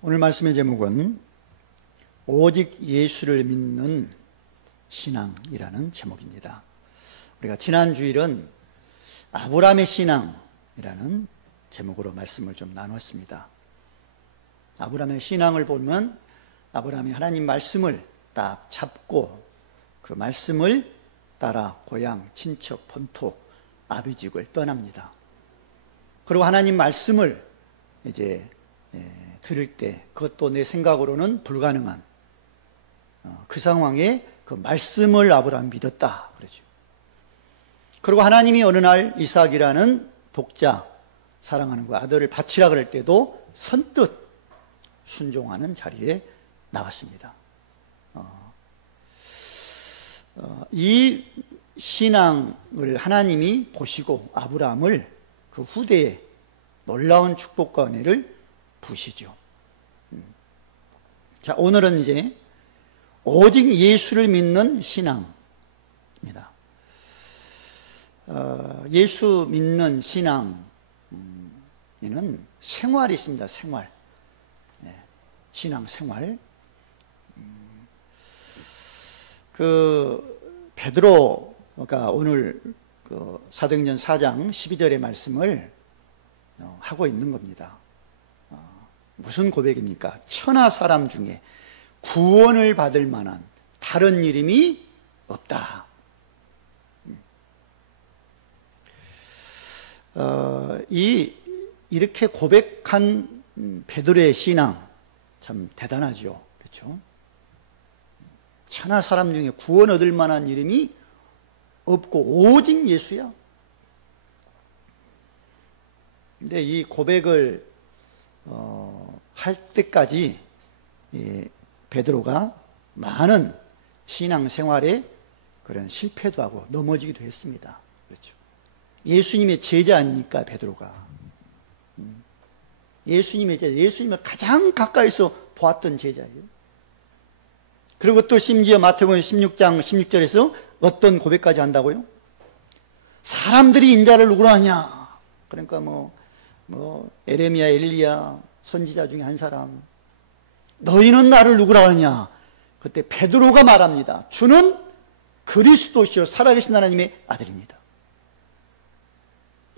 오늘 말씀의 제목은 오직 예수를 믿는 신앙이라는 제목입니다. 우리가 지난 주일은 아브라함의 신앙이라는 제목으로 말씀을 좀 나눴습니다. 아브라함의 신앙을 보면 아브라함이 하나님 말씀을 딱 잡고 그 말씀을 따라 고향, 친척, 본토, 아비집을 떠납니다. 그리고 하나님 말씀을 이제 들을 때 그것도 내 생각으로는 불가능한 그 상황에 그 말씀을 아브라함이 믿었다 그러죠. 그리고 하나님이 어느 날 이삭이라는 독자, 사랑하는 그 아들을 바치라 그럴 때도 선뜻 순종하는 자리에 나왔습니다. 이 신앙을 하나님이 보시고 아브라함을 그 후대에 놀라운 축복과 은혜를 부시죠. 자, 오늘은 이제 오직 예수를 믿는 신앙입니다. 예수 믿는 신앙에는 생활이 있습니다. 생활. 신앙 생활. 그 베드로가 오늘 그 사도행전 4장 12절의 말씀을 하고 있는 겁니다. 무슨 고백입니까? 천하 사람 중에 구원을 받을 만한 다른 이름이 없다. 이렇게 고백한 베드로의 신앙 참 대단하죠. 그렇죠? 천하 사람 중에 구원 얻을 만한 이름이 없고 오직 예수야. 근데 이 고백을 할 때까지 베드로가 많은 신앙생활에 그런 실패도 하고 넘어지기도 했습니다. 그렇죠? 예수님의 제자 아닙니까, 베드로가? 예수님의 제자, 예수님을 가장 가까이서 보았던 제자예요. 그리고 또 심지어 마태복음 16장 16절에서 어떤 고백까지 한다고요? 사람들이 인자를 누구로 하냐? 그러니까 에레미야, 엘리야 선지자 중에 한 사람. 너희는 나를 누구라고 하냐? 그때 베드로가 말합니다. 주는 그리스도시요 살아계신 하나님의 아들입니다.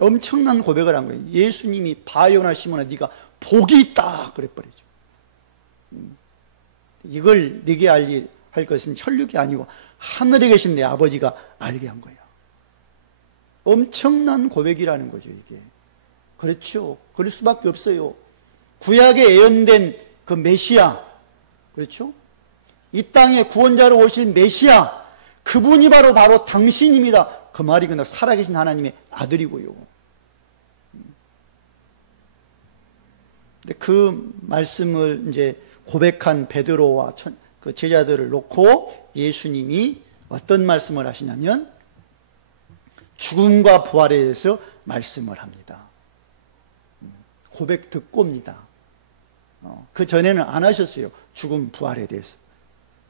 엄청난 고백을 한 거예요. 예수님이 바요나 시몬아 네가 복이 있다 그래버리죠. 이걸 네게 할 것은 혈육이 아니고 하늘에 계신 내 아버지가 알게 한 거야. 엄청난 고백이라는 거죠, 이게. 그렇죠. 그럴 수밖에 없어요. 구약에 예언된 그 메시아, 그렇죠? 이 땅에 구원자로 오신 메시아, 그분이 바로 당신입니다. 그 말이 그냥 살아계신 하나님의 아들이고요. 근데 그 말씀을 이제 고백한 베드로와 그 제자들을 놓고 예수님이 어떤 말씀을 하시냐면 죽음과 부활에 대해서 말씀을 합니다. 고백 듣고입니다. 그 전에는 안 하셨어요. 죽음 부활에 대해서.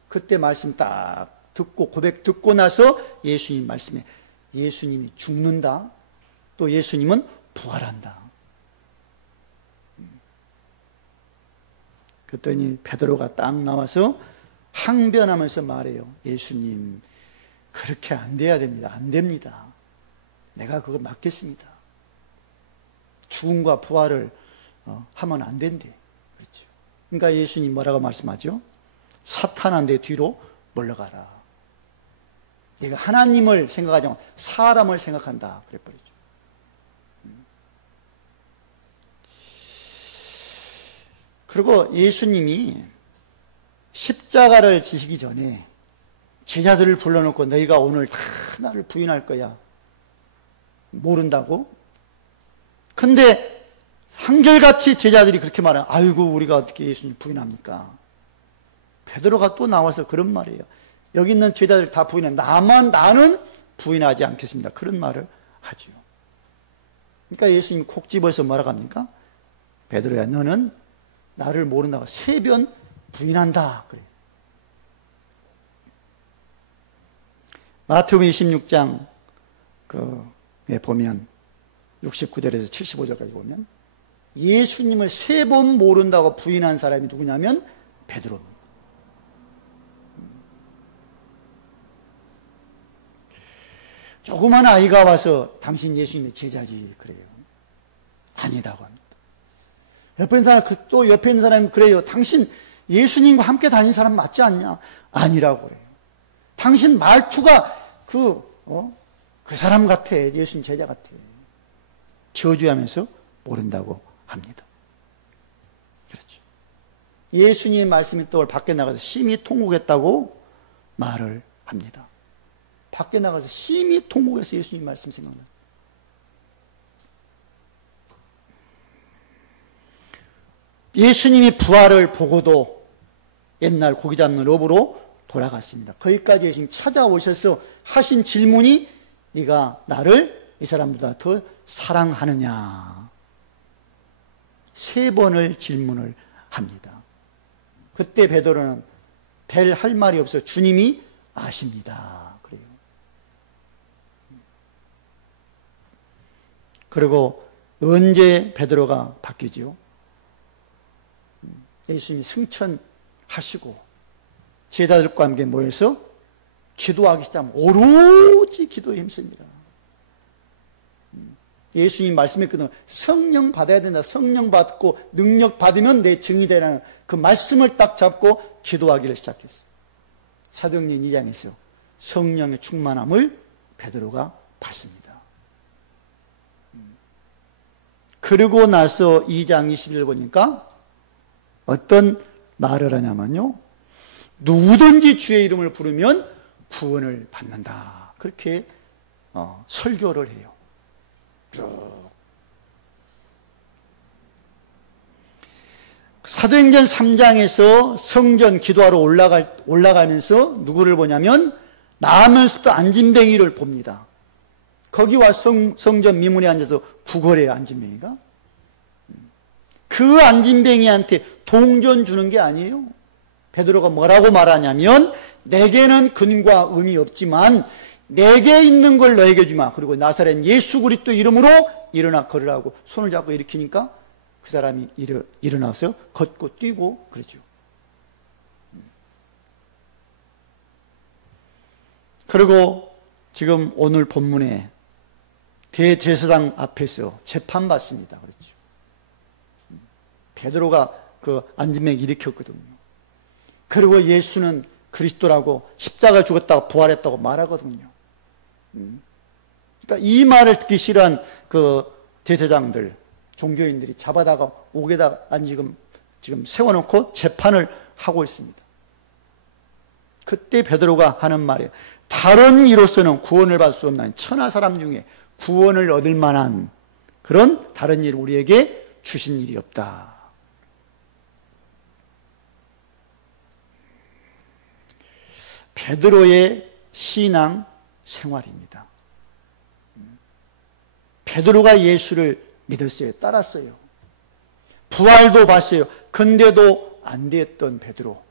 그때 말씀 딱 듣고 고백 듣고 나서 예수님 말씀에 예수님이 죽는다. 또 예수님은 부활한다. 그랬더니 베드로가 딱 나와서 항변하면서 말해요. 예수님 그렇게 안 돼야 됩니다. 안 됩니다. 내가 그걸 막겠습니다. 죽음과 부활을 하면 안 된대. 그렇죠. 그러니까 예수님 뭐라고 말씀하죠? 사탄아 내 뒤로 물러가라. 내가 하나님을 생각하지 않고 사람을 생각한다. 그래버리죠. 그리고 예수님이 십자가를 지시기 전에 제자들을 불러놓고 너희가 오늘 다 나를 부인할 거야. 모른다고? 근데 한결같이 제자들이 그렇게 말해요. 아이고 우리가 어떻게 예수님 부인합니까? 베드로가 또 나와서 그런 말이에요. 여기 있는 제자들 다 부인해. 나는 부인하지 않겠습니다. 그런 말을 하죠. 그러니까 예수님이 콕 집어서 뭐라고 합니까? 베드로야 너는 나를 모른다고 3번 부인한다. 그래요. 마태복음 26장 보면 69절에서 75절까지 보면 예수님을 3번 모른다고 부인한 사람이 누구냐면 베드로입니다. 조그만 아이가 와서 당신 예수님의 제자지 그래요. 아니다고 합니다. 옆에 있는 사람, 또 옆에 있는 사람이 그래요. 당신 예수님과 함께 다닌 사람 맞지 않냐? 아니라고 그래요. 당신 말투가 그 사람 같아. 예수님 제자 같아. 저주하면서 모른다고 합니다. 그렇죠. 예수님의 말씀이 또 밖에 나가서 심히 통곡했다고 말을 합니다. 밖에 나가서 심히 통곡해서 예수님 말씀 생각나요. 예수님이 부활을 보고도 옛날 고기 잡는 어부로 돌아갔습니다. 거기까지 예수님 찾아오셔서 하신 질문이 네가 나를 이 사람보다 더 사랑하느냐 3번을 질문을 합니다. 그때 베드로는 별 할 말이 없어 주님이 아십니다. 그래요. 그리고 언제 베드로가 바뀌죠? 예수님이 승천하시고 제자들과 함께 모여서 기도하기 시작하면 오로지 기도에 힘씁니다. 예수님 말씀했거든요. 성령 받아야 된다. 성령 받고 능력 받으면 내 증이 되라는 그 말씀을 딱 잡고 기도하기를 시작했어요. 사도행전 2장에서 성령의 충만함을 베드로가 받습니다. 그러고 나서 2장 20절 보니까 어떤 말을 하냐면요. 누구든지 주의 이름을 부르면 구원을 받는다. 그렇게 설교를 해요. 사도행전 3장에서 성전 기도하러 올라가면서 누구를 보냐면 나아면서부터 안진뱅이를 봅니다. 거기 와 성전 미문에 앉아서 구걸해요. 안진뱅이가. 그 안진뱅이한테 동전 주는 게 아니에요. 베드로가 뭐라고 말하냐면 내게는 근과 의미 없지만 내게 있는 걸 너에게 주마. 그리고 나사렛 예수 그리스도 이름으로 일어나 걸으라고 손을 잡고 일으키니까 그 사람이 일어나서 걷고 뛰고 그러죠. 그리고 지금 오늘 본문에 대제사장 앞에서 재판받습니다. 그렇죠. 베드로가 그 안진뱅이 일으켰거든요. 그리고 예수는 그리스도라고 십자가 죽었다고 부활했다고 말하거든요. 그러니까 이 말을 듣기 싫어한 그 대제사장들, 종교인들이 잡아다가 옥에다 지금 세워놓고 재판을 하고 있습니다. 그때 베드로가 하는 말이에요. 다른 이로서는 구원을 받을 수 없는 천하 사람 중에 구원을 얻을 만한 그런 다른 일을 우리에게 주신 일이 없다. 베드로의 신앙 생활입니다. 베드로가 예수를 믿었어요. 따랐어요. 부활도 봤어요. 근데도 안 됐던 베드로.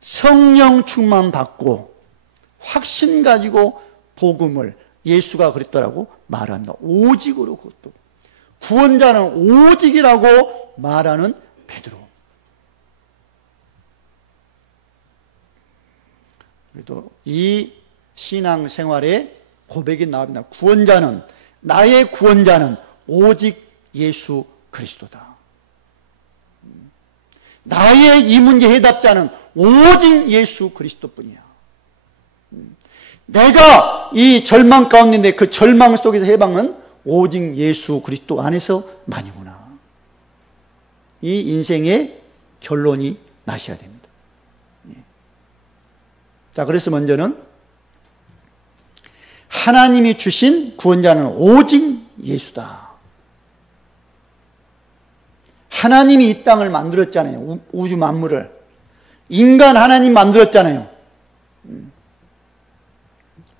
성령 충만 받고 확신 가지고 복음을 예수가 그랬더라고 말한다. 오직으로 그것도. 구원자는 오직이라고 말하는 베드로. 그래도 이 신앙생활의 고백이 나옵니다. 나의 구원자는 오직 예수 그리스도다. 나의 이 문제 해답자는 오직 예수 그리스도뿐이야. 내가 이 절망 가운데 있는데 그 절망 속에서 해방은 오직 예수 그리스도 안에서만이구나. 이 인생의 결론이 나셔야 됩니다. 자, 그래서 먼저는 하나님이 주신 구원자는 오직 예수다. 하나님이 이 땅을 만들었잖아요. 우주 만물을. 인간 하나님 만들었잖아요.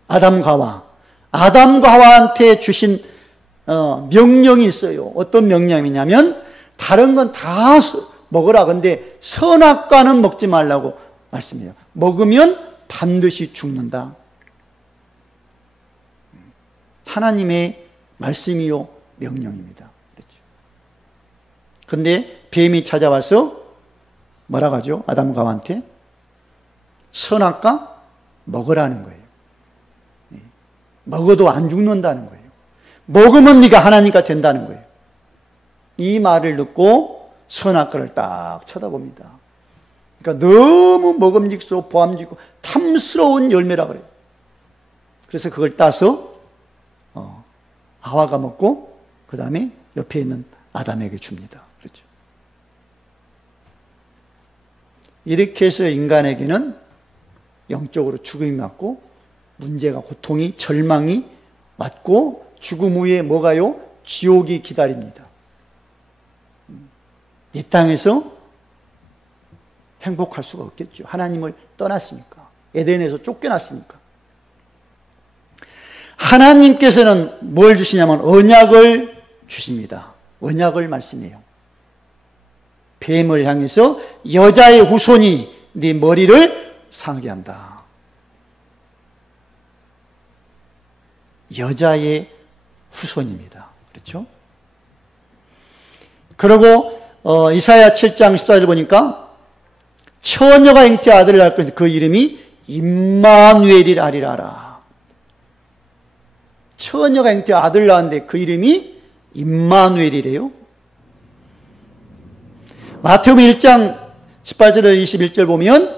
아담과 하와한테 주신 명령이 있어요. 어떤 명령이냐면 다른 건 다 먹으라. 근데 선악과는 먹지 말라고 말씀해요. 먹으면 반드시 죽는다. 하나님의 말씀이요 명령입니다. 그렇죠. 근데 뱀이 찾아와서 뭐라고 하죠? 아담과 하와한테 선악과 먹으라는 거예요. 먹어도 안 죽는다는 거예요. 먹으면 네가 하나님과 된다는 거예요. 이 말을 듣고 선악과를 딱 쳐다봅니다. 그러니까 너무 먹음직스럽고 보암직스럽고 탐스러운 열매라 그래요. 그래서 그걸 따서 하와가 먹고 그 다음에 옆에 있는 아담에게 줍니다. 그렇죠. 이렇게 해서 인간에게는 영적으로 죽음이 왔고 문제가 고통이 절망이 왔고 죽음 후에 뭐가요? 지옥이 기다립니다. 이 땅에서 행복할 수가 없겠죠. 하나님을 떠났으니까. 에덴에서 쫓겨났으니까. 하나님께서는 뭘 주시냐면 언약을 주십니다. 언약을 말씀해요. 뱀을 향해서 여자의 후손이 네 머리를 상하게 한다. 여자의 후손입니다. 그렇죠? 그리고 이사야 7장 14절 보니까 처녀가 잉태 아들을 낳을 것인데 그 이름이 임마누엘이라 하리라. 처녀가 잉태 아들을 낳았는데 그 이름이 임마누엘이래요. 마태복음 1장 18절에서 21절 보면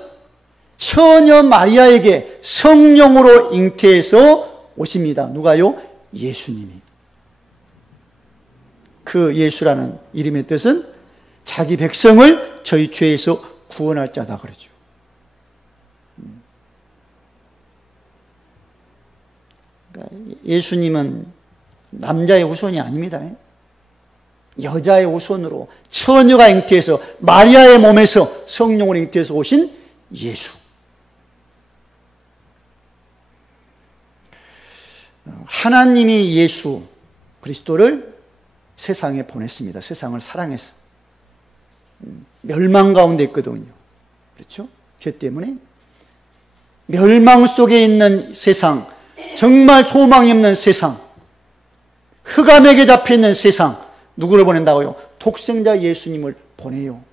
처녀 마리아에게 성령으로 잉태해서 오십니다. 누가요? 예수님이. 그 예수라는 이름의 뜻은 자기 백성을 저희 죄에서 구원할 자다 그러죠. 그러니까 예수님은 남자의 후손이 아닙니다. 여자의 후손으로 처녀가 잉태해서 마리아의 몸에서 성령으로 잉태해서 오신 예수. 하나님이 예수 그리스도를 세상에 보냈습니다. 세상을 사랑해서. 멸망 가운데 있거든요. 그렇죠? 죄 때문에. 멸망 속에 있는 세상, 정말 소망이 없는 세상, 흑암에게 잡혀있는 세상, 누구를 보낸다고요? 독생자 예수님을 보내요.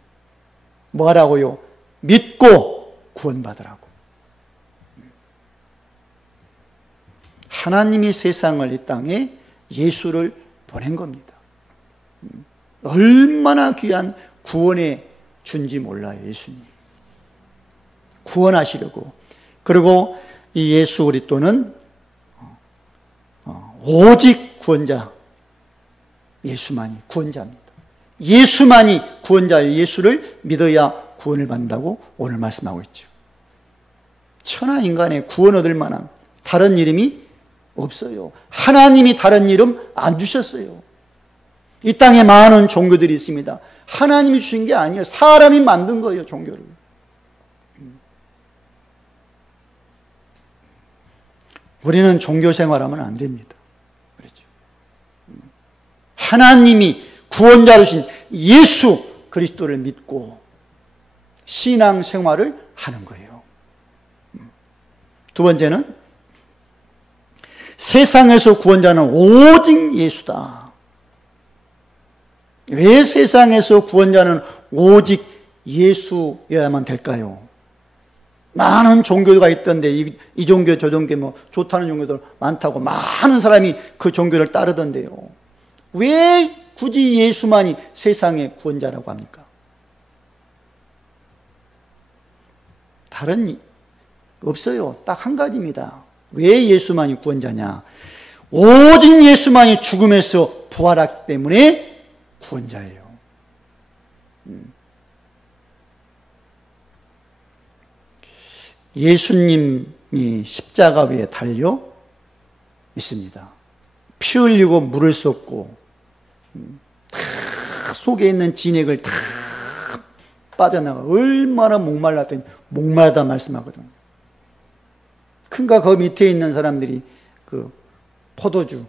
뭐 하라고요? 믿고 구원받으라고. 하나님이 세상을 이 땅에 예수를 보낸 겁니다. 얼마나 귀한 구원의 준지 몰라요, 예수님. 구원하시려고. 그리고 이 예수 그리스도는 오직 구원자, 예수만이 구원자입니다. 예수만이 구원자예요. 예수를 믿어야 구원을 받는다고 오늘 말씀하고 있죠. 천하 인간의 구원 얻을 만한 다른 이름이 없어요. 하나님이 다른 이름 안 주셨어요. 이 땅에 많은 종교들이 있습니다. 하나님이 주신 게 아니에요. 사람이 만든 거예요, 종교를. 우리는 종교 생활하면 안 됩니다. 그렇죠. 하나님이 구원자로 신 예수 그리스도를 믿고 신앙 생활을 하는 거예요. 두 번째는 세상에서 구원자는 오직 예수다. 왜 세상에서 구원자는 오직 예수여야만 될까요? 많은 종교가 있던데 이 종교 저 종교 뭐 좋다는 종교들 많다고 많은 사람이 그 종교를 따르던데요. 왜 굳이 예수만이 세상의 구원자라고 합니까? 다른 없어요. 딱 한 가지입니다. 왜 예수만이 구원자냐? 오직 예수만이 죽음에서 부활했기 때문에 구원자예요. 예수님이 십자가 위에 달려 있습니다. 피 흘리고 물을 쏟고 다 속에 있는 진액을 다 빠져나가. 얼마나 목말랐더니 목마르다 말씀하거든요. 그러니까 그 밑에 있는 사람들이 그 포도주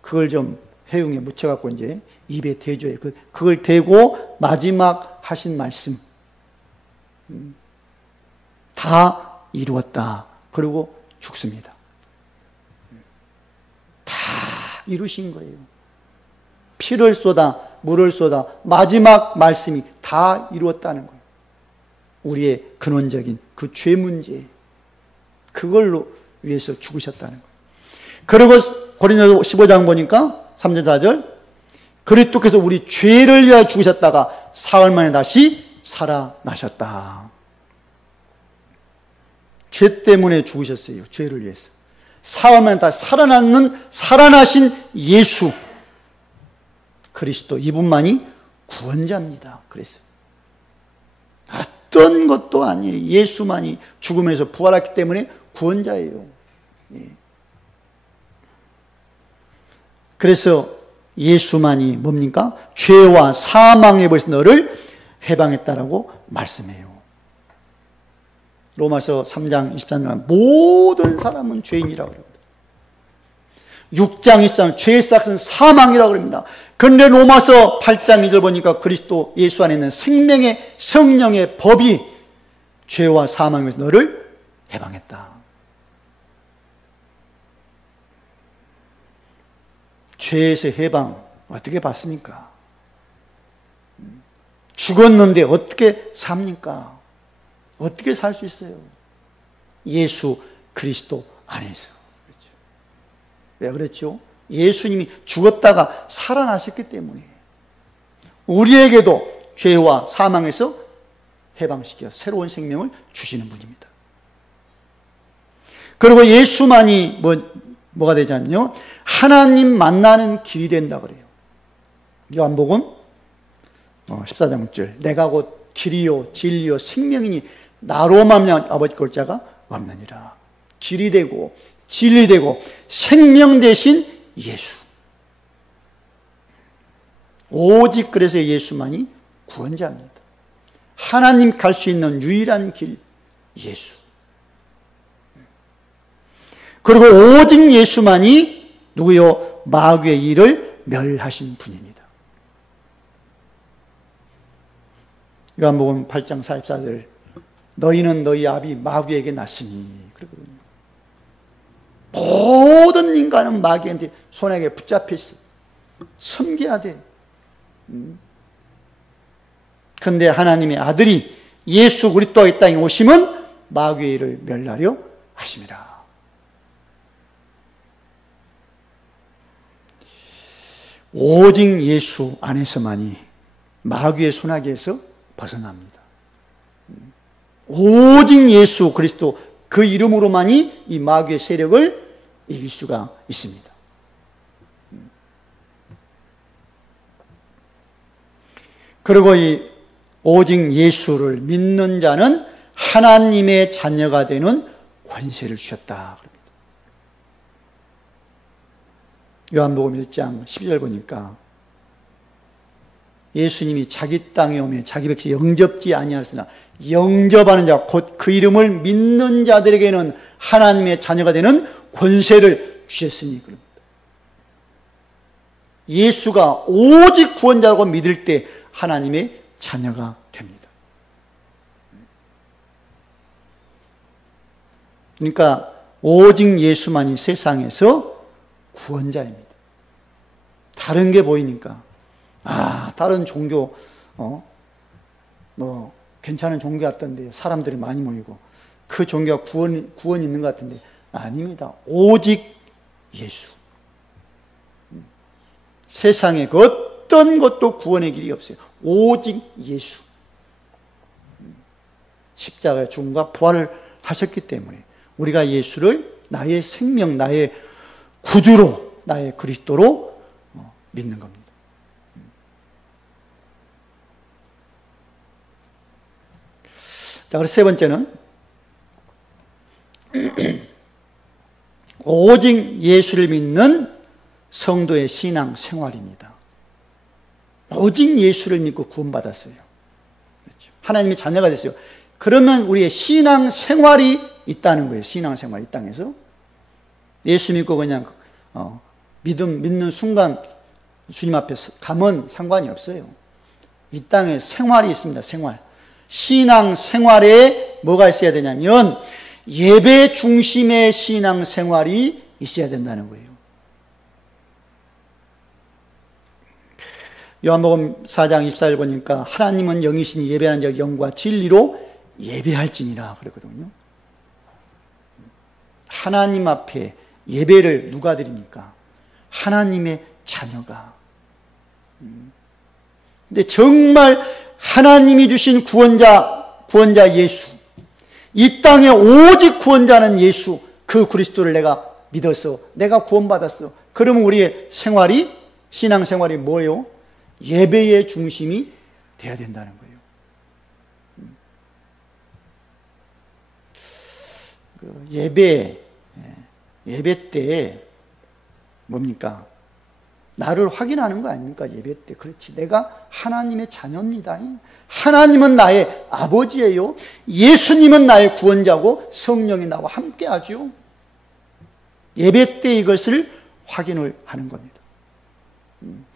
그걸 좀 해웅에 묻혀갖고 이제 입에 대줘요. 그걸 대고 마지막 하신 말씀 다 이루었다. 그리고 죽습니다. 다 이루신 거예요. 피를 쏟아 물을 쏟아 마지막 말씀이 다 이루었다는 거예요. 우리의 근원적인 그 죄 문제, 그걸로 위해서 죽으셨다는 거예요. 그리고 고린도서 15장 보니까 3절 4절, 그리스도께서 우리 죄를 위하여 죽으셨다가 사흘 만에 다시 살아나셨다. 죄 때문에 죽으셨어요. 죄를 위해서. 사흘 만에 다시 살아나신 예수 그리스도, 이분만이 구원자입니다. 그래서 어떤 것도 아니에요. 예수만이 죽음에서 부활했기 때문에 구원자예요. 예. 그래서 예수만이 뭡니까? 죄와 사망의 벌에서 너를 해방했다라고 말씀해요. 로마서 3장 23절, 모든 사람은 죄인이라고 그럽니다. 6장 23절, 죄의 삭은 사망이라고 그럽니다. 그런데 로마서 8장 2절 보니까 그리스도 예수 안에 있는 생명의 성령의 법이 죄와 사망에서 너를 해방했다. 죄에서 해방 어떻게 받습니까? 죽었는데 어떻게 삽니까? 어떻게 살 수 있어요? 예수 그리스도 안에서. 그렇죠. 왜 그랬죠? 예수님이 죽었다가 살아나셨기 때문에 우리에게도 죄와 사망에서 해방시켜 새로운 생명을 주시는 분입니다. 그리고 예수만이 뭐가 되냐면요, 하나님 만나는 길이 된다 그래요. 요한복음 14장 6절, 내가 곧 길이요 진리요 생명이니 나로 말미암아 아버지께 올 자가 없느니라. 길이 되고 진리 되고 생명 되신 예수. 오직 그래서 예수만이 구원자입니다. 하나님 갈 수 있는 유일한 길, 예수. 그리고 오직 예수만이 누구요? 마귀의 일을 멸하신 분입니다. 요한복음 8장 44절, 너희는 너희 아비 마귀에게 났으니, 그러거든요. 모든 인간은 마귀한테 손에게 붙잡혀 있어. 섬겨야 돼. 그런데 하나님의 아들이 예수 그리스도가 이 땅에 오심은 마귀의 일을 멸하려 하심이라. 오직 예수 안에서만이 마귀의 손아귀에서 벗어납니다. 오직 예수 그리스도 그 이름으로만이 이 마귀의 세력을 이길 수가 있습니다. 그리고 이 오직 예수를 믿는 자는 하나님의 자녀가 되는 권세를 주셨다. 요한복음 1장 12절 보니까 예수님이 자기 땅에 오며 자기 백성 영접지 아니하였으나 영접하는 자 곧 그 이름을 믿는 자들에게는 하나님의 자녀가 되는 권세를 주셨으니 그럽니다. 예수가 오직 구원자라고 믿을 때 하나님의 자녀가 됩니다. 그러니까 오직 예수만이 세상에서 구원자입니다. 다른 게 보이니까 다른 종교 괜찮은 종교 같던데 사람들이 많이 모이고 그 종교가 구원 있는 것 같은데 아닙니다. 오직 예수. 세상에 그 어떤 것도 구원의 길이 없어요. 오직 예수. 십자가의 죽음과 부활을 하셨기 때문에 우리가 예수를 나의 생명, 나의 구주로, 나의 그리스도로 믿는 겁니다. 자, 그래서 세 번째는 오직 예수를 믿는 성도의 신앙 생활입니다. 오직 예수를 믿고 구원받았어요. 그렇죠. 하나님의 자녀가 됐어요. 그러면 우리의 신앙 생활이 있다는 거예요. 신앙 생활, 이 땅에서. 예수 믿고 그냥 믿는 순간 주님 앞에 가면 상관이 없어요. 이 땅에 생활이 있습니다. 생활. 신앙 생활에 뭐가 있어야 되냐면 예배 중심의 신앙 생활이 있어야 된다는 거예요. 요한복음 4장 24절 보니까 하나님은 영이시니 예배하는 자 영과 진리로 예배할지니라 그랬거든요. 하나님 앞에 예배를 누가 드립니까? 하나님의 자녀가. 근데 정말 하나님이 주신 구원자 예수, 이 땅에 오직 구원자는 예수, 그 그리스도를 내가 믿어서 내가 구원받았어. 그러면 우리의 생활이, 신앙생활이 뭐예요? 예배의 중심이 돼야 된다는 거예요. 예배 때 뭡니까? 나를 확인하는 거 아닙니까? 예배 때. 그렇지. 내가 하나님의 자녀입니다. 하나님은 나의 아버지예요. 예수님은 나의 구원자고 성령이 나와 함께 하죠. 예배 때 이것을 확인을 하는 겁니다.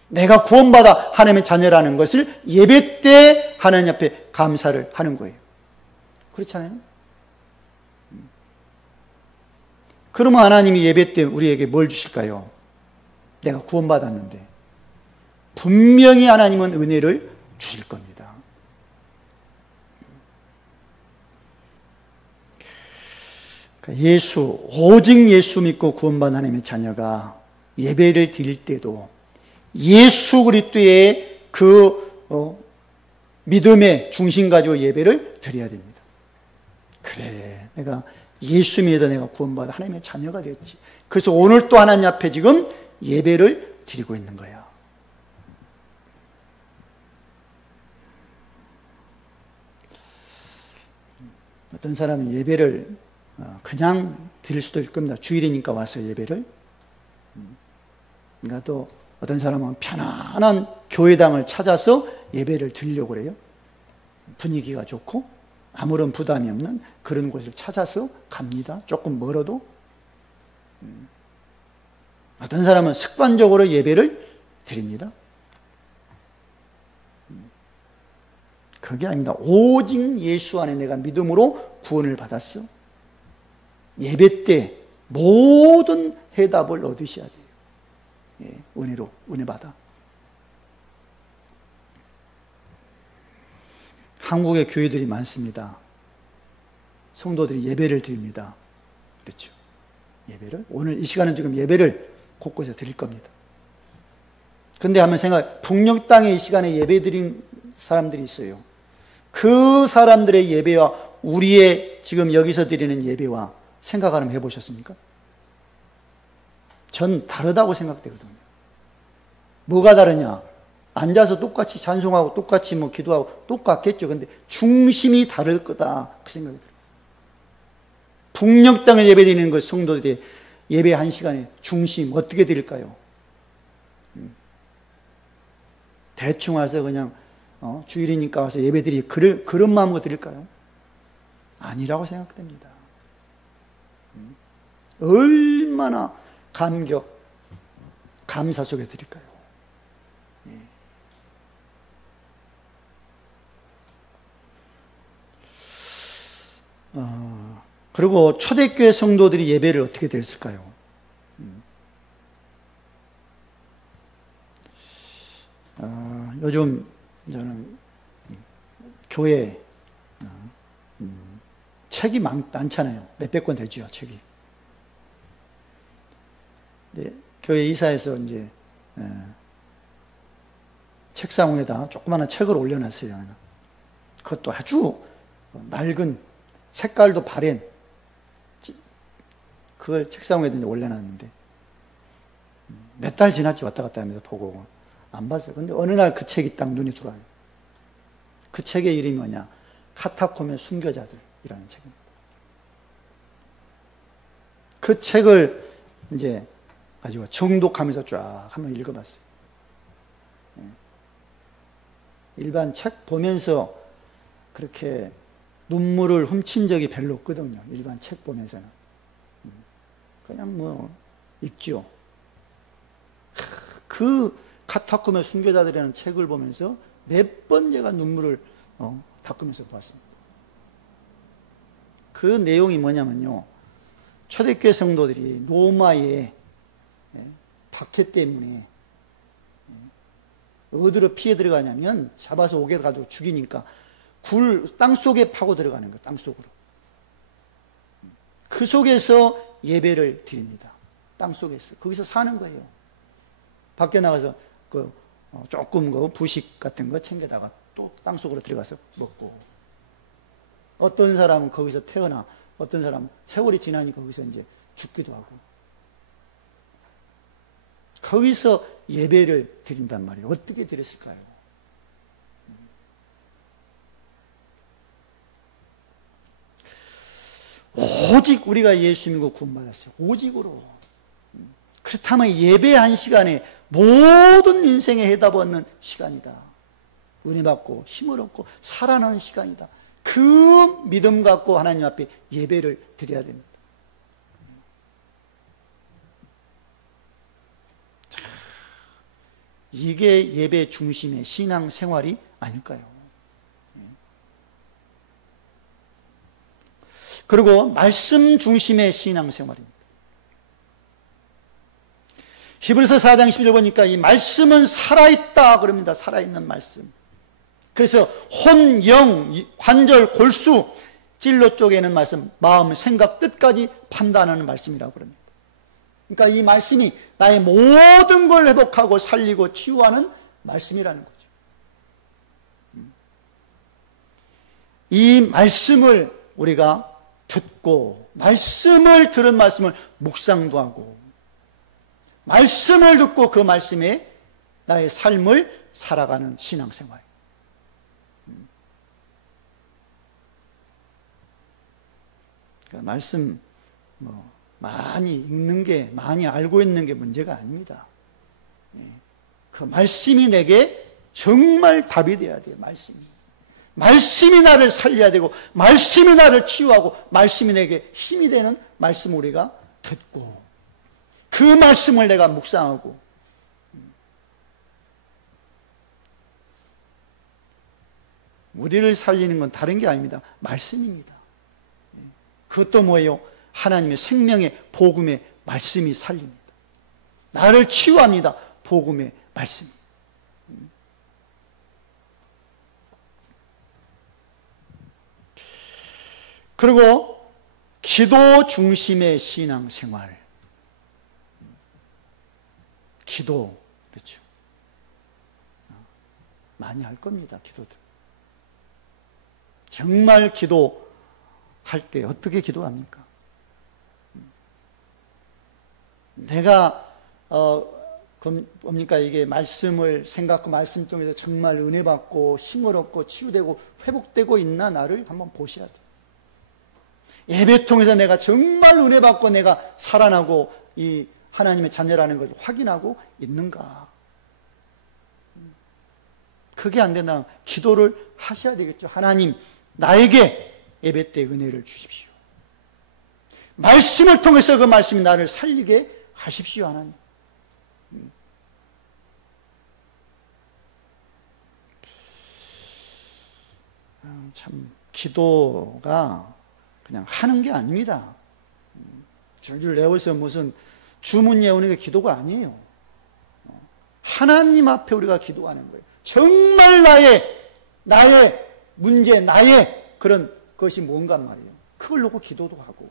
내가 구원받아 하나님의 자녀라는 것을 예배 때 하나님 앞에 감사를 하는 거예요. 그렇잖아요? 그러면 하나님이 예배 때 우리에게 뭘 주실까요? 내가 구원받았는데 분명히 하나님은 은혜를 주실 겁니다. 오직 예수 믿고 구원받은 하나님의 자녀가 예배를 드릴 때도 예수 그리스도의 그 믿음의 중심 가지고 예배를 드려야 됩니다. 그래, 내가 예수 믿어 내가 구원받아 하나님의 자녀가 됐지. 그래서 오늘 또 하나님 앞에 지금 예배를 드리고 있는 거야. 어떤 사람은 예배를 그냥 드릴 수도 있을 겁니다. 주일이니까 와서 예배를. 그러니까 또 어떤 사람은 편안한 교회당을 찾아서 예배를 드리려고 그래요. 분위기가 좋고 아무런 부담이 없는 그런 곳을 찾아서 갑니다. 조금 멀어도. 어떤 사람은 습관적으로 예배를 드립니다. 그게 아닙니다. 오직 예수 안에 내가 믿음으로 구원을 받았어. 예배 때 모든 해답을 얻으셔야 돼요. 예, 은혜로, 은혜 받아. 한국의 교회들이 많습니다. 성도들이 예배를 드립니다. 그렇죠. 예배를. 오늘 이 시간은 지금 예배를 곳곳에 드릴 겁니다. 근데 한번 북녘 땅에 이 시간에 예배 드린 사람들이 있어요. 그 사람들의 예배와 우리의 지금 여기서 드리는 예배와 생각 한번 해보셨습니까? 전 다르다고 생각되거든요. 뭐가 다르냐? 앉아서 똑같이 찬송하고 똑같이 기도하고 똑같겠죠. 근데 중심이 다를 거다. 그 생각이 들어요. 북녘 땅에 예배 드리는 그 성도들의 예배 한 시간에 중심 어떻게 드릴까요? 대충 와서 그냥 주일이니까 와서 예배 드리 그런 마음으로 드릴까요? 아니라고 생각됩니다. 얼마나 감사 속에 드릴까요? 그리고 초대교회 성도들이 예배를 어떻게 드렸을까요? 요즘 저는 교회 책이 많잖아요. 몇백 권 되죠, 책이. 네, 교회 이사에서 이제 책상 위에다 조그마한 책을 올려놨어요. 그것도 아주 낡은 색깔도 바랜 그걸 책상 위에 올려놨는데 몇 달 지났지 왔다 갔다 하면서 보고 안 봤어요. 근데 어느 날 그 책이 딱 눈에 들어와요. 그 책의 이름이 뭐냐? 카타콤의 순교자들이라는 책입니다. 그 책을 이제 가지고 정독하면서 쫙 한번 읽어봤어요. 일반 책 보면서 그렇게 눈물을 훔친 적이 별로 없거든요. 일반 책 보면서는. 그냥 읽죠. 그 카타콤의 순교자들이라는 책을 보면서 몇 번 제가 눈물을 닦으면서 보았습니다. 그 내용이 뭐냐면요. 초대교회 성도들이 로마의 박해 때문에 어디로 피해 들어가냐면 잡아서 옥에 가지고 죽이니까 땅 속에 파고 들어가는 거예요. 땅 속으로. 그 속에서 예배를 드립니다. 땅 속에서. 거기서 사는 거예요. 밖에 나가서 조금 부식 같은 거 챙겨다가 또 땅 속으로 들어가서 먹고. 어떤 사람은 거기서 태어나, 어떤 사람은 세월이 지나니 거기서 이제 죽기도 하고. 거기서 예배를 드린단 말이에요. 어떻게 드렸을까요? 오직 우리가 예수 믿고 구원받았어요. 오직으로. 그렇다면 예배 한 시간에 모든 인생의 해답 얻는 시간이다. 은혜 받고 힘을 얻고 살아나는 시간이다. 그 믿음 갖고 하나님 앞에 예배를 드려야 됩니다. 자, 이게 예배 중심의 신앙 생활이 아닐까요? 그리고 말씀 중심의 신앙 생활입니다. 히브리서 4장 11절 보니까 이 말씀은 살아있다 그럽니다. 살아있는 말씀. 그래서 혼, 영, 관절, 골수, 찔러 쪽에는 말씀, 마음, 생각, 뜻까지 판단하는 말씀이라고 그럽니다. 그러니까 이 말씀이 나의 모든 걸 회복하고 살리고 치유하는 말씀이라는 거죠. 이 말씀을 우리가 듣고, 말씀을 들은 말씀을 묵상도 하고, 말씀을 듣고 그 말씀에 나의 삶을 살아가는 신앙생활. 그러니까 말씀 많이 읽는 게, 많이 알고 있는 게 문제가 아닙니다. 그 말씀이 내게 정말 답이 돼야 돼요. 말씀이 나를 살려야 되고, 말씀이 나를 치유하고, 말씀이 내게 힘이 되는 말씀을 우리가 듣고, 그 말씀을 내가 묵상하고, 우리를 살리는 건 다른 게 아닙니다. 말씀입니다. 그것도 뭐예요? 하나님의 생명의 복음의 말씀이 살립니다. 나를 치유합니다. 복음의 말씀이. 그리고 기도 중심의 신앙생활. 기도, 그렇죠. 많이 할 겁니다. 기도들. 정말 기도할 때 어떻게 기도합니까? 내가 뭡니까? 이게 말씀을 생각하고 말씀 통해서 정말 은혜 받고 힘을 얻고 치유되고 회복되고 있나 나를 한번 보셔야 돼요. 예배 통해서 내가 정말 은혜 받고 내가 살아나고 이 하나님의 자녀라는 걸 확인하고 있는가? 그게 안 된다면 기도를 하셔야 되겠죠. 하나님, 나에게 예배 때 은혜를 주십시오. 말씀을 통해서 그 말씀이 나를 살리게 하십시오, 하나님. 참, 기도가 그냥 하는 게 아닙니다. 줄줄 외워서 무슨 주문 외우는 게 기도가 아니에요. 하나님 앞에 우리가 기도하는 거예요. 정말 나의 문제, 나의 그런 것이 뭔가 말이에요. 그걸 놓고 기도도 하고,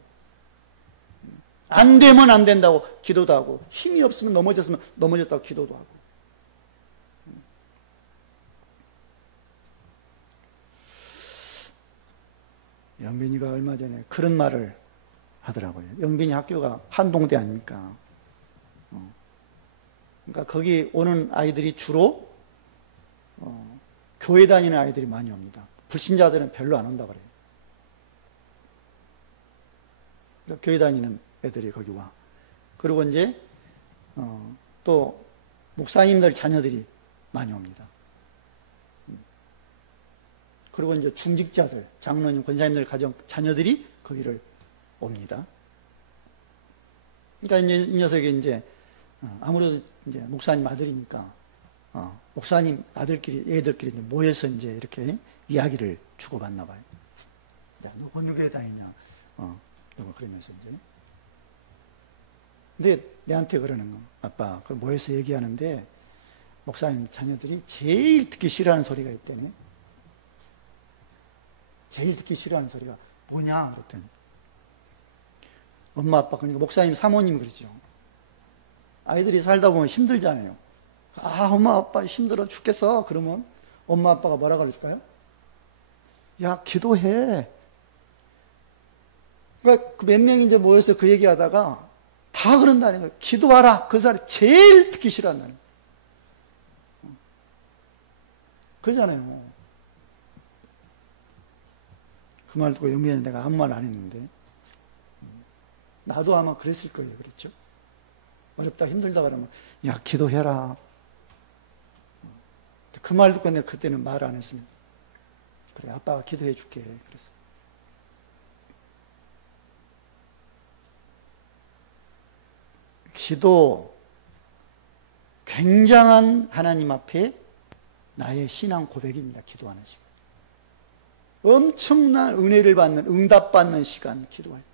안 되면 안 된다고 기도도 하고, 힘이 없으면 넘어졌으면 넘어졌다고 기도도 하고. 영빈이가 얼마 전에 그런 말을 하더라고요. 영빈이 학교가 한동대 아닙니까? 그러니까 거기 오는 아이들이 주로 교회 다니는 아이들이 많이 옵니다. 불신자들은 별로 안 온다고 그래요. 그러니까 교회 다니는 애들이 거기 와. 그리고 이제 또 목사님들 자녀들이 많이 옵니다. 그리고 이제 중직자들, 장로님, 권사님들 가정 자녀들이 거기를 옵니다. 그러니까 이제 이 녀석이 이제 아무래도 이제 목사님 아들이니까 목사님 아들끼리 애들끼리 모여서 이제 이렇게 이야기를 주고받나 봐요. 야, 너 어느 교회 다니냐? 누가 그러면서 이제. 근데 내한테 그러는 거, 아빠, 그 모여서 얘기하는데 목사님 자녀들이 제일 듣기 싫어하는 소리가 있다네. 제일 듣기 싫어하는 소리가 뭐냐 그랬더니 엄마 아빠, 그러니까 목사님 사모님 그러죠. 아이들이 살다 보면 힘들잖아요. 아, 엄마 아빠 힘들어 죽겠어. 그러면 엄마 아빠가 뭐라 그럴까요? 야, 기도해. 그러니까 몇 명이 이제 모여서 그 얘기하다가 다 그런다는 거예요. 기도하라. 그 사람이 제일 듣기 싫어한다는 거예요. 그러잖아요. 그 말 듣고 영미는 내가 아무 말 안 했는데 나도 아마 그랬을 거예요. 그랬죠? 어렵다 힘들다 그러면 야, 기도해라. 그 말 듣고 내가 그때는 말 안 했습니다. 그래, 아빠가 기도해 줄게. 그랬어. 기도, 굉장한 하나님 앞에 나의 신앙 고백입니다. 기도하는 시간. 엄청난 은혜를 받는, 응답받는 시간, 기도할 때.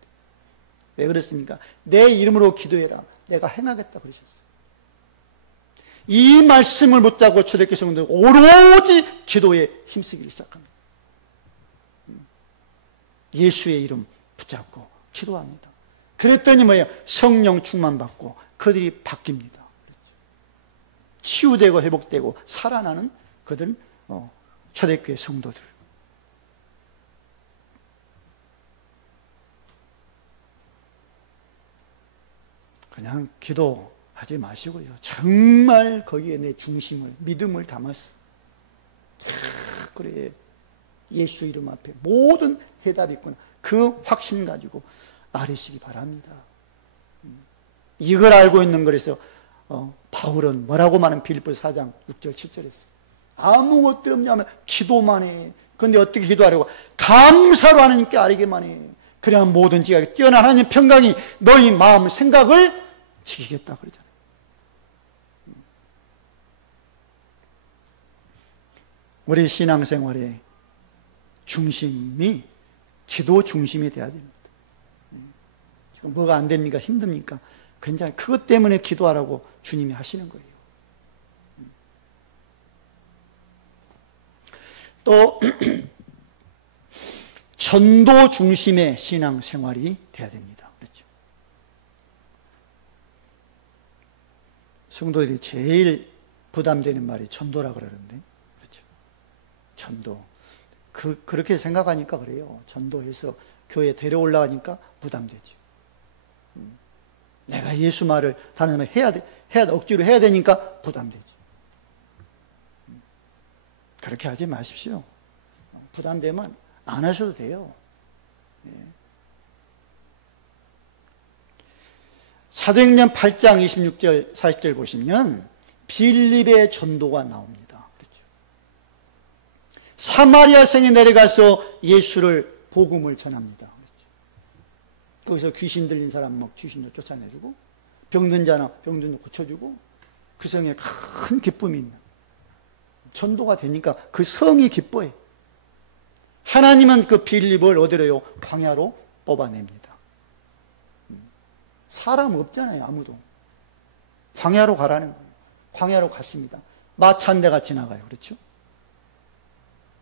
왜 그렇습니까? 내 이름으로 기도해라. 내가 행하겠다 그러셨어요. 이 말씀을 붙잡고 초대교회 성도들 오로지 기도에 힘쓰기 시작합니다. 예수의 이름 붙잡고 기도합니다. 그랬더니 뭐예요? 성령 충만받고 그들이 바뀝니다. 치유되고 회복되고 살아나는 그들 초대교회 성도들. 그냥 기도하지 마시고요. 정말 거기에 내 중심을, 믿음을 담아서 그래, 예수 이름 앞에 모든 해답이 있구나. 그 확신 가지고 나르시기 바랍니다. 이걸 알고 있는 거라서 바울은 뭐라고 말하는 빌립보서 4장 6절 7절에 있어요. 아무것도 없냐면 기도만 해. 그런데 어떻게 기도하려고? 감사로 하나님께 아뢰기만 해. 그래야 모든 지각에 뛰어난 하나님 평강이 너희 마음 생각을 지키겠다 그러잖아요. 우리 신앙생활의 중심이 기도 중심이 돼야 됩니다. 지금 뭐가 안 됩니까? 힘듭니까? 굉장히 그것 때문에 기도하라고 주님이 하시는 거예요. 또 전도 중심의 신앙생활이 돼야 됩니다. 그렇죠? 성도들이 제일 부담되는 말이 전도라 그러는데, 그렇죠? 전도. 그렇게 생각하니까 그래요. 전도해서 교회에 데려올라가니까 부담되죠. 내가 예수 말을 다른 사람이 억지로 해야 되니까 부담되죠. 그렇게 하지 마십시오. 부담되면 안 하셔도 돼요. 사도행전 8장 26절 40절 보시면 빌립의 전도가 나옵니다. 그렇죠? 사마리아 성에 내려가서 예수를 복음을 전합니다. 그렇죠? 거기서 귀신 들린 사람 귀신도 쫓아내주고 병든 자나 병든도 고쳐주고 그 성에 큰 기쁨이 있는 전도가 되니까 그 성이 기뻐해. 하나님은 그 빌립을 어디로요? 광야로 뽑아냅니다. 사람 없잖아요. 아무도. 광야로 가라는 거예요. 광야로 갔습니다. 마차 한 대가 지나가요. 그렇죠?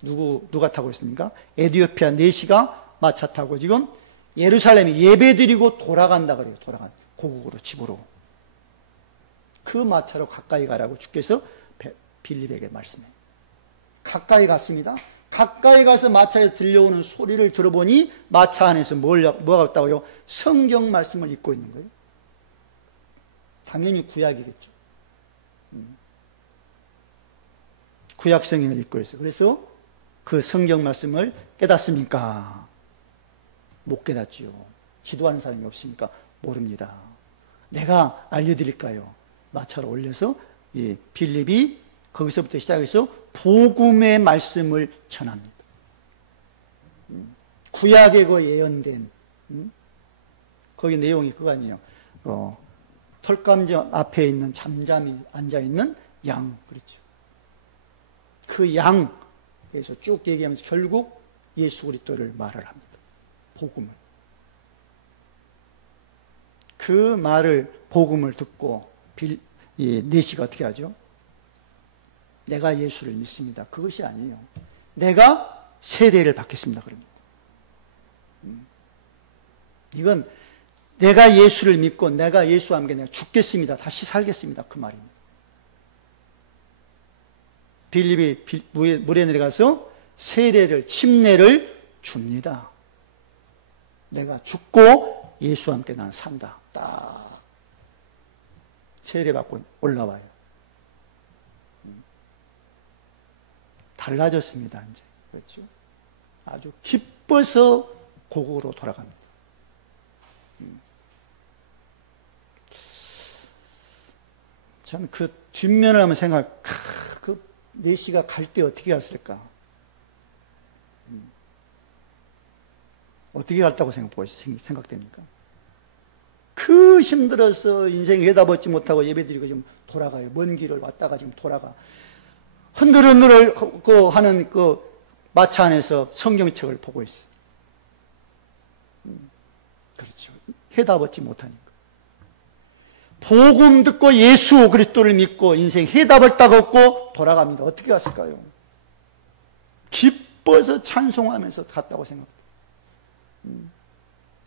누가 타고 있습니까? 에티오피아 4시가 마차 타고 지금 예루살렘에 예배드리고 돌아간다 그래요. 고국으로 집으로. 그 마차로 가까이 가라고 주께서 빌립에게 말씀해요. 가까이 갔습니다. 가까이 가서 마차에 들려오는 소리를 들어보니 마차 안에서 뭐가 있다고요? 성경 말씀을 읽고 있는 거예요. 당연히 구약이겠죠. 구약 성경을 읽고 있어요. 그래서 그 성경 말씀을 깨닫습니까? 못 깨닫지요. 지도하는 사람이 없으니까 모릅니다. 내가 알려드릴까요? 마차로 올려서 빌립이 거기서부터 시작해서 복음의 말씀을 전합니다. 구약에 그 예언된 거기 내용이 그거 아니에요. 털감정 앞에 있는 잠잠히 앉아있는 양, 그렇죠. 그 양에서 쭉 얘기하면서 결국 예수 그리스도를 말을 합니다. 복음을. 그 말을 복음을 듣고 4시가 어떻게 하죠? 내가 예수를 믿습니다. 그것이 아니에요. 내가 세례를 받겠습니다. 그럽니다. 이건 내가 예수를 믿고 내가 예수와 함께 내가 죽겠습니다. 다시 살겠습니다. 그 말입니다. 빌립이 물에 내려가서 세례를, 침례를 줍니다. 내가 죽고 예수와 함께 나는 산다. 딱 세례 받고 올라와요. 달라졌습니다. 이제 그렇죠? 아주 기뻐서 고국으로 돌아갑니다. 저는 그 뒷면을 한번 그 내시가 갈 때 어떻게 갔을까? 어떻게 갔다고 생각됩니까? 그 힘들어서 인생 해답받지 못하고 예배드리고 지금 돌아가요. 먼 길을 왔다가 지금 돌아가. 흔들흔들 하는 그 마차 안에서 성경책을 보고 있어요. 그렇죠. 해답받지 못하니까. 복음 듣고 예수 그리스도를 믿고 인생 해답을 딱 얻고 돌아갑니다. 어떻게 갔을까요? 기뻐서 찬송하면서 갔다고 생각합니다.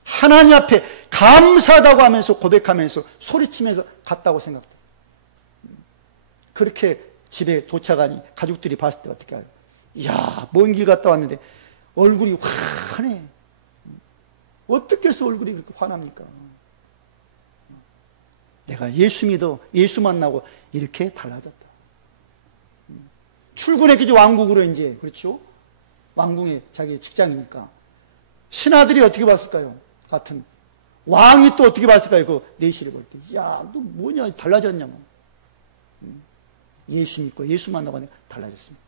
하나님 앞에 감사하다고 하면서 고백하면서 소리치면서 갔다고 생각합니다. 그렇게 집에 도착하니 가족들이 봤을 때 어떻게 해요? 이야, 먼 길 갔다 왔는데 얼굴이 환해. 어떻게 해서 얼굴이 그렇게 환합니까? 내가 예수 믿어, 예수 만나고 이렇게 달라졌다. 출근했겠죠, 왕국으로 이제. 그렇죠? 왕궁의 자기 직장이니까. 신하들이 어떻게 봤을까요? 같은. 왕이 또 어떻게 봤을까요? 그 내시를 볼 때. 야, 너 뭐냐, 달라졌냐, 뭐. 예수 믿고 예수 만나고 달라졌습니다.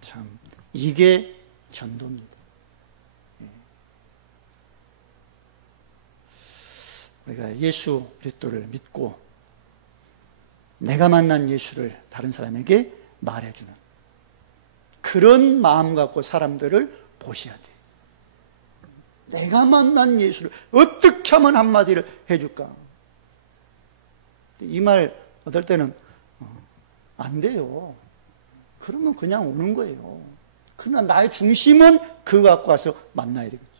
참, 이게 전도입니다. 우리가 예수 그리스도를 믿고 내가 만난 예수를 다른 사람에게 말해주는 그런 마음 갖고 사람들을 보셔야 돼요. 내가 만난 예수를 어떻게 하면 한마디를 해줄까? 이 말 어떨 때는 안 돼요. 그러면 그냥 오는 거예요. 그러나 나의 중심은 그거 갖고 와서 만나야 되겠죠.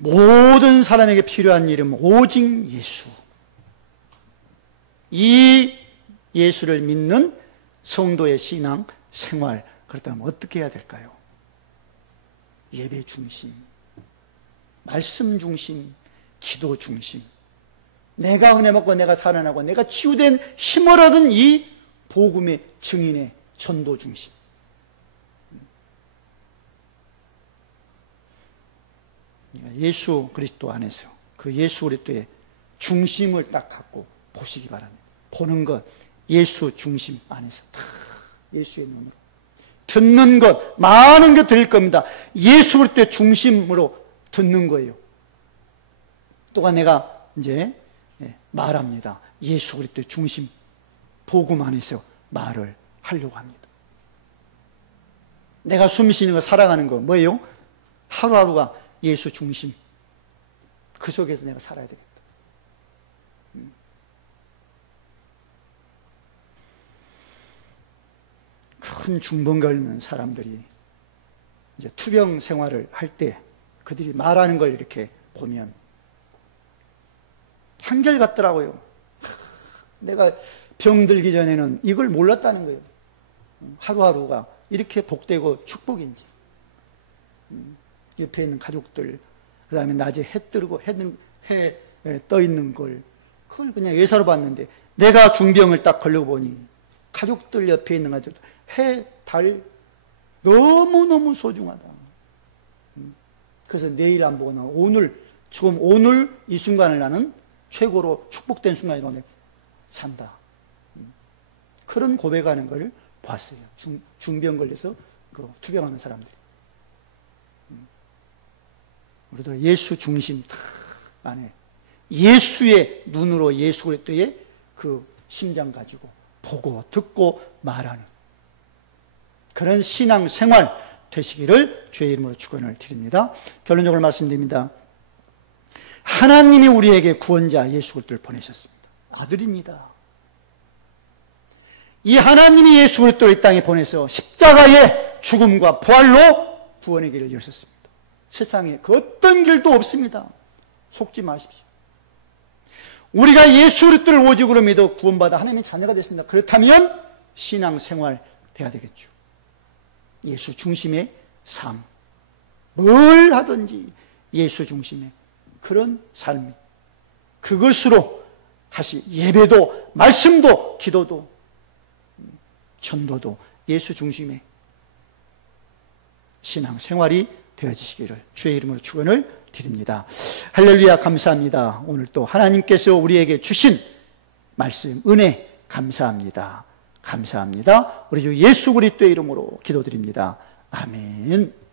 모든 사람에게 필요한 이름은 오직 예수. 이 예수를 믿는 성도의 신앙 생활, 그렇다면 어떻게 해야 될까요? 예배 중심, 말씀 중심, 기도 중심, 내가 은혜 받고 내가 살아나고 내가 치유된 힘을 얻은 이 복음의 증인의 전도 중심. 예수 그리스도 안에서 그 예수 그리스도의 중심을 딱 갖고 보시기 바랍니다. 보는 것, 예수 중심 안에서 다 예수의 눈으로. 듣는 것, 많은 게 들릴 겁니다. 예수 그리스도의 중심으로 듣는 거예요. 또한 내가 이제 말합니다. 예수 그리스도의 중심, 복음 안에서 말을 하려고 합니다. 내가 숨 쉬는 거, 살아가는 거 뭐예요? 하루하루가 예수 중심. 그 속에서 내가 살아야 되겠다. 큰 중병 걸리는 사람들이 이제 투병 생활을 할 때 그들이 말하는 걸 이렇게 보면 한결같더라고요. 내가 병들기 전에는 이걸 몰랐다는 거예요. 하루하루가 이렇게 복되고 축복인지. 옆에 있는 가족들, 그 다음에 낮에 해 뜨고 해 떠 있는 걸, 그걸 그냥 예사로 봤는데, 내가 중병을 딱 걸려고 보니, 가족들 옆에 있는 가족들, 해, 달, 너무너무 소중하다. 그래서 내일 안 보고 나 오늘, 지금 오늘 이 순간을 나는 최고로 축복된 순간이라고 내가 산다. 그런 고백하는 걸 봤어요. 중병 걸려서 그 투병하는 사람들. 우리도 예수 중심 안에 예수의 눈으로 예수 그리스도의 그 심장 가지고 보고 듣고 말하는 그런 신앙 생활 되시기를 주의 이름으로 축원을 드립니다. 결론적으로 말씀드립니다. 하나님이 우리에게 구원자 예수 그리스도를 보내셨습니다. 아들입니다. 이 하나님이 예수 그리스도를 이 땅에 보내서 십자가의 죽음과 부활로 구원의 길을 여셨습니다. 세상에 그 어떤 길도 없습니다. 속지 마십시오. 우리가 예수 그리스도를 오직으로 믿어 구원받아 하나님의 자녀가 됐습니다. 그렇다면 신앙생활 돼야 되겠죠. 예수 중심의 삶, 뭘 하든지 예수 중심의 그런 삶이, 그것으로 예배도 말씀도 기도도 전도도 예수 중심의 신앙생활이 되어지시기를 주의 이름으로 축원을 드립니다. 할렐루야. 감사합니다. 오늘 또 하나님께서 우리에게 주신 말씀, 은혜 감사합니다. 감사합니다. 우리 주 예수 그리스도의 이름으로 기도드립니다. 아멘.